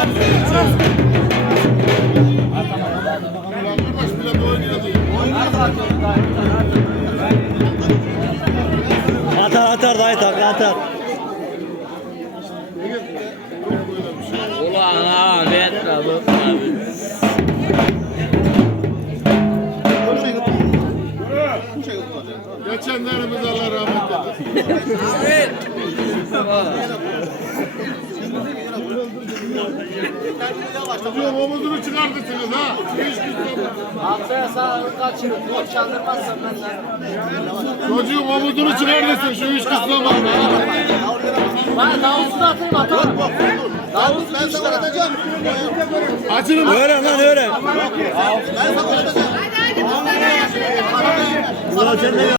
Atar atar dayı tak atar. Ulan abi etrafı abi. Geçenlerimiz Allah rahmet eylesin. Amin. Çocuğum omuzunu çıkartırsınız ha. Hiç Haftaya sağ kaçırıp gol çaldırmazsan benden. Çocuğum omuzunu çıkartırsın şu üç kısma Ben davulsuz atayım atarım. Davulsuz ben sana atacağım. Açılın. Öğren lan öğren. Hadi hadi bunlara. Ulan sen de